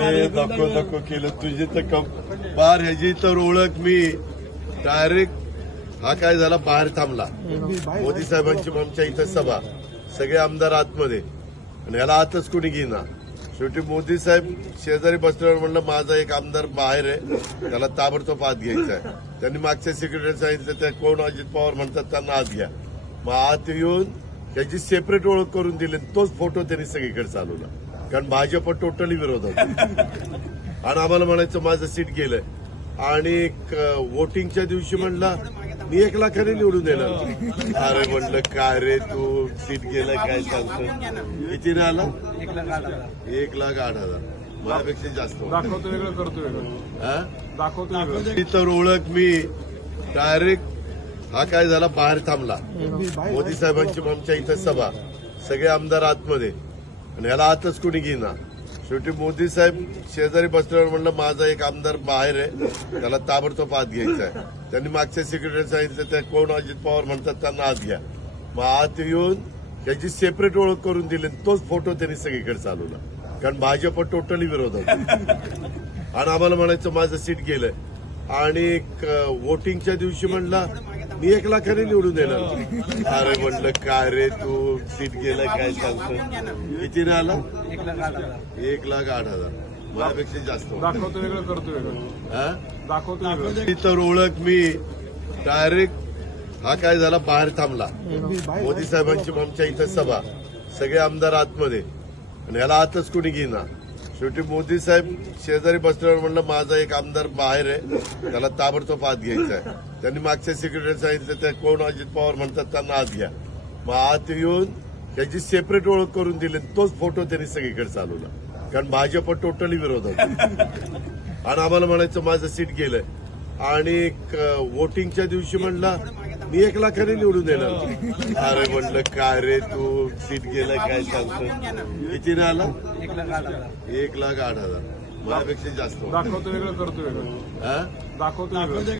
अरे नको नको केलं तुझी तर बार ह्याची तर ओळख मी डायरेक्ट हा काय झाला बाहेर थांबला मोदी साहेबांची आमच्या इथं सभा सगळे आमदार आतमध्ये आणि ह्याला आतच कोणी घेईना शेवटी मोदी साहेब शेजारी बसल्यावर म्हणलं माझा एक आमदार बाहेर आहे त्याला ताबडतोब आत घ्यायचा आहे. त्यांनी मागच्या सेक्रेटरी सांगितलं त्या कोण अजित पवार म्हणतात त्यांना आत घ्या. मग आत येऊन त्याची सेपरेट ओळख करून दिली. तोच फोटो त्यांनी सगळीकडे चालवला कारण भाजप टोटली विरोध होता आणि आम्हाला म्हणायचं माझं सीट गेलंय आणि वोटिंगच्या दिवशी म्हणला मी 1 लाखाने निवडून येणार. अरे म्हणलं काय रे तू सीट गेलं काय सांगतो कितीने आला 1,08,000 माझ्यापेक्षा जास्त दाखवतो वेगळं करतो वेगळं दाखवतो वेगळं. तर ओळख मी डायरेक्ट हा काय झाला बाहेर थांबला मोदी साहेबांची आमच्या इथं सभा सगळे आमदार आतमध्ये आणि ह्याला आतच कोणी घेईना शेवटी मोदी साहेब शेजारी बसल्यावर म्हणलं माझा एक आमदार बाहेर आहे त्याला ताबडतोब आत घ्यायचा आहे. त्यांनी मागच्या सेक्रेटरी सांगितलं त्या कोण अजित पवार म्हणतात त्यांना आत घ्या. मग आत येऊन त्याची सेपरेट ओळख करून दिली. तोच फोटो त्यांनी सगळीकडे चालवला कारण भाजप टोटली विरोध होता आणि आम्हाला म्हणायचं माझं सीट गेलंय आणि वोटिंगच्या दिवशी म्हणला मी 1 लाखाने निवडून येणार. अरे म्हणलं काय रे तू सीट गेलं काय सांगतो कितीने आला 1,08,000 माझ्यापेक्षा जास्त दाखवतो वेगळं करतो वेगळं दाखवतो वेगळं. तर ओळख मी डायरेक्ट हा काय झाला बाहेर थांबला मोदी साहेबांची आमच्या इथं सभा सगळे आमदार आतमध्ये आणि ह्याला आतच कोणी घेईना शेवटी मोदी साहेब शेजारी बसल्यावर म्हणलं माझा एक आमदार बाहेर आहे त्याला ताबडतोब आत घ्यायचा आहे. त्यांनी मागच्या सेक्रेटरी सांगितलं त्या कोण अजित पवार म्हणतात त्यांना आत घ्या. मग आत येऊन त्याची सेपरेट ओळख करून दिली. तोच फोटो त्यांनी सगळीकडे चालवला कारण भाजप टोटली विरोध होता आणि आम्हाला म्हणायचं माझं सीट गेलंय आणि वोटिंगच्या दिवशी म्हणला मी 1 लाखाने निवडून येणार. अरे म्हणलं काय रे तू सीट गेलं काय सांगतो कितीने आला 1,08,000 माझ्यापेक्षा जास्त दाखवतो वेगळं करतो वेगळं दाखवतो वेगळं.